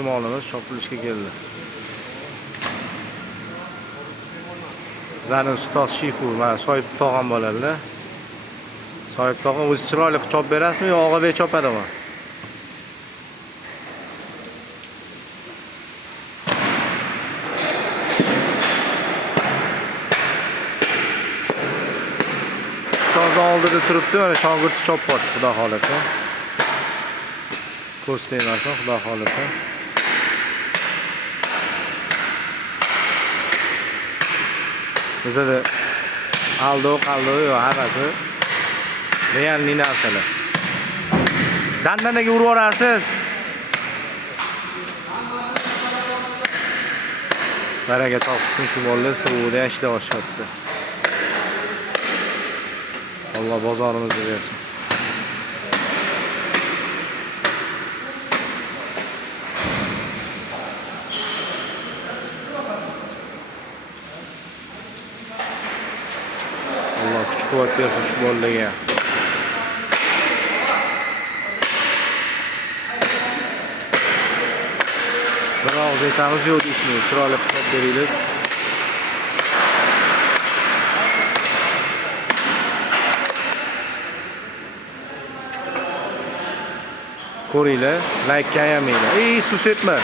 shimolimiz chopilishga keldi. Bizlarning ustoz shifu mana Soyib tog'am bo'ladi. Soyib tog'am o'zi chiroyli qilib chop berasizmi yo og'abek chopadimi? Ustoz oldida turibdi, mana shogirdi choppot, xudo xolasa. Ko'z tegmasin, xudo xolasa. Bizada qaldoq yo hammasi realniy narsalar. Dandanaga urib yuborasiz. Baraka topsin, shu mollar suvda ishlashyapti. Alloh bozorimizni bersin. Alloh kuch-quvvat bersin shu bolalarga. Bir og'iz aytamiz yo'q deyishmaydi, chiroyli qilib beraylik. Ko'ringlar, like ayamanglar. Suv sepma.